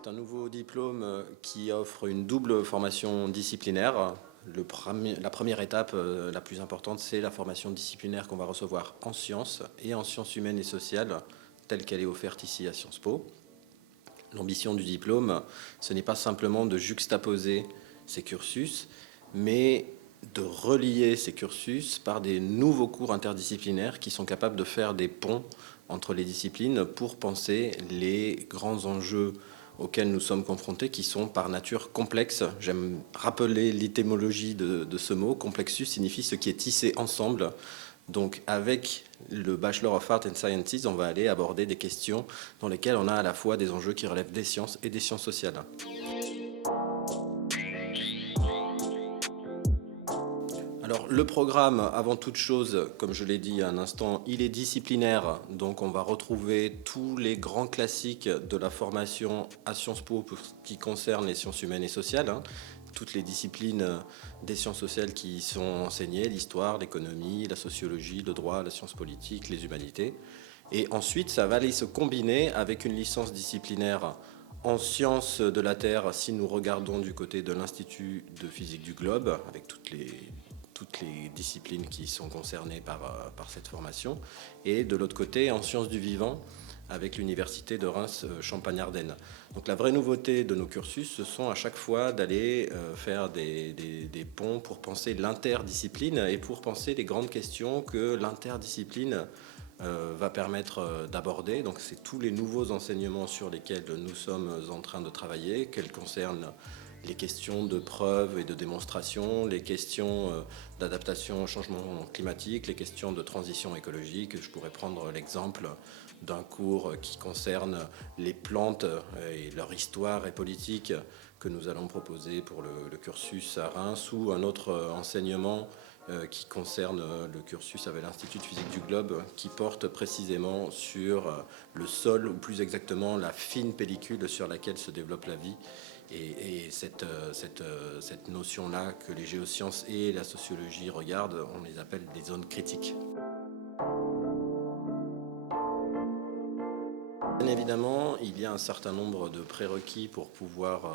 C'est un nouveau diplôme qui offre une double formation disciplinaire. La première étape, la plus importante, c'est la formation disciplinaire qu'on va recevoir en sciences et en sciences humaines et sociales, telle qu'elle est offerte ici à Sciences Po. L'ambition du diplôme, ce n'est pas simplement de juxtaposer ces cursus, mais de relier ces cursus par des nouveaux cours interdisciplinaires qui sont capables de faire des ponts entre les disciplines pour penser les grands enjeux auxquels nous sommes confrontés, qui sont par nature complexes. J'aime rappeler l'étymologie de ce mot. Complexus signifie ce qui est tissé ensemble. Donc avec le Bachelor of Arts and Sciences, on va aller aborder des questions dans lesquelles on a à la fois des enjeux qui relèvent des sciences et des sciences sociales. Alors le programme, avant toute chose, comme je l'ai dit il y a un instant, il est disciplinaire, donc on va retrouver tous les grands classiques de la formation à Sciences Po pour ce qui concerne les sciences humaines et sociales, toutes les disciplines des sciences sociales qui y sont enseignées, l'histoire, l'économie, la sociologie, le droit, la science politique, les humanités. Et ensuite, ça va aller se combiner avec une licence disciplinaire en sciences de la Terre, si nous regardons du côté de l'Institut de physique du globe, avec toutes les disciplines qui sont concernées par cette formation, et de l'autre côté, en sciences du vivant, avec l'Université de Reims Champagne-Ardenne. Donc la vraie nouveauté de nos cursus, ce sont à chaque fois d'aller faire des ponts pour penser l'interdiscipline et pour penser les grandes questions que l'interdiscipline va permettre d'aborder. Donc c'est tous les nouveaux enseignements sur lesquels nous sommes en train de travailler, qu'elles concernent les questions de preuve et de démonstration, les questions d'adaptation au changement climatique, les questions de transition écologique. Je pourrais prendre l'exemple d'un cours qui concerne les plantes et leur histoire et politique que nous allons proposer pour le cursus à Reims, ou un autre enseignement qui concerne le cursus avec l'Institut de physique du globe, qui porte précisément sur le sol, ou plus exactement la fine pellicule sur laquelle se développe la vie. Et cette notion-là que les géosciences et la sociologie regardent, on les appelle des zones critiques. Bien évidemment, il y a un certain nombre de prérequis pour pouvoir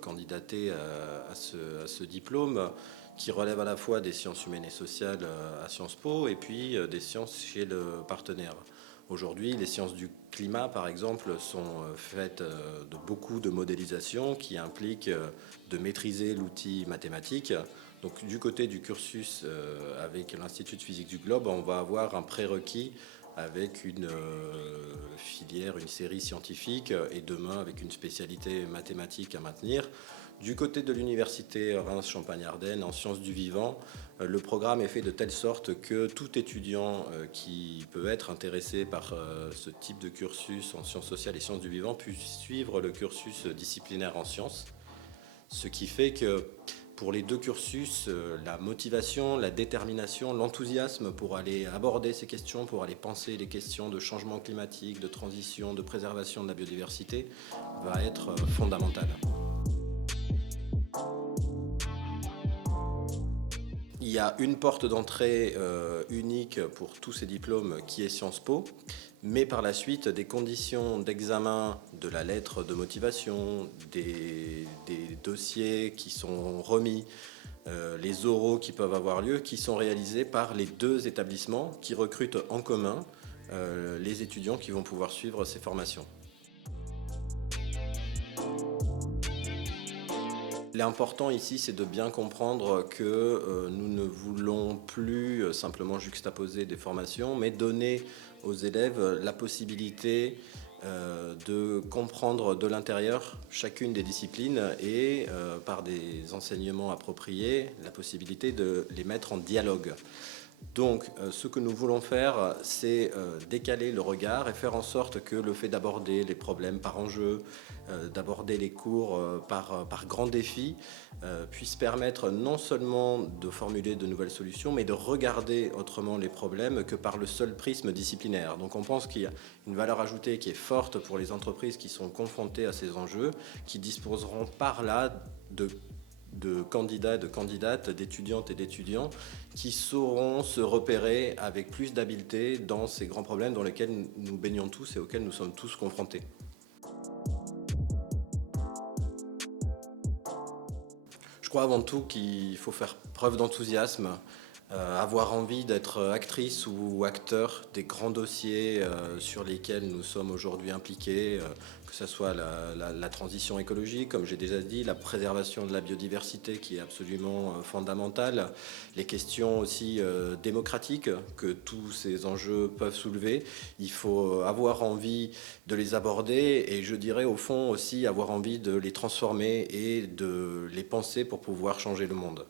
candidater à ce diplôme, qui relève à la fois des sciences humaines et sociales à Sciences Po, et puis des sciences chez le partenaire. Aujourd'hui, les sciences du climat, par exemple, sont faites de beaucoup de modélisation qui impliquent de maîtriser l'outil mathématique. Donc du côté du cursus avec l'Institut de physique du globe, on va avoir un prérequis avec une filière, une série scientifique, et demain avec une spécialité mathématique à maintenir. Du côté de l'université Reims-Champagne-Ardenne, en sciences du vivant, le programme est fait de telle sorte que tout étudiant qui peut être intéressé par ce type de cursus en sciences sociales et sciences du vivant puisse suivre le cursus disciplinaire en sciences. Ce qui fait que pour les deux cursus, la motivation, la détermination, l'enthousiasme pour aller aborder ces questions, pour aller penser les questions de changement climatique, de transition, de préservation de la biodiversité, va être fondamentale. Il y a une porte d'entrée unique pour tous ces diplômes qui est Sciences Po, mais par la suite, des conditions d'examen de la lettre de motivation, des dossiers qui sont remis, les oraux qui peuvent avoir lieu, qui sont réalisés par les deux établissements qui recrutent en commun les étudiants qui vont pouvoir suivre ces formations. L'important ici, c'est de bien comprendre que nous ne voulons plus simplement juxtaposer des formations, mais donner aux élèves la possibilité de comprendre de l'intérieur chacune des disciplines et par des enseignements appropriés, la possibilité de les mettre en dialogue. Donc, ce que nous voulons faire, c'est décaler le regard et faire en sorte que le fait d'aborder les problèmes par enjeu, d'aborder les cours par grands défis, puisse permettre non seulement de formuler de nouvelles solutions, mais de regarder autrement les problèmes que par le seul prisme disciplinaire. Donc, on pense qu'il y a une valeur ajoutée qui est forte pour les entreprises qui sont confrontées à ces enjeux, qui disposeront par là de candidats et de candidates, d'étudiantes et d'étudiants qui sauront se repérer avec plus d'habileté dans ces grands problèmes dans lesquels nous baignons tous et auxquels nous sommes tous confrontés. crois avant tout qu'il faut faire preuve d'enthousiasme, avoir envie d'être actrice ou acteur des grands dossiers sur lesquels nous sommes aujourd'hui impliqués, que ce soit la transition écologique, comme j'ai déjà dit, la préservation de la biodiversité qui est absolument fondamentale, les questions aussi démocratiques que tous ces enjeux peuvent soulever. Il faut avoir envie de les aborder et je dirais au fond aussi avoir envie de les transformer et de les penser pour pouvoir changer le monde.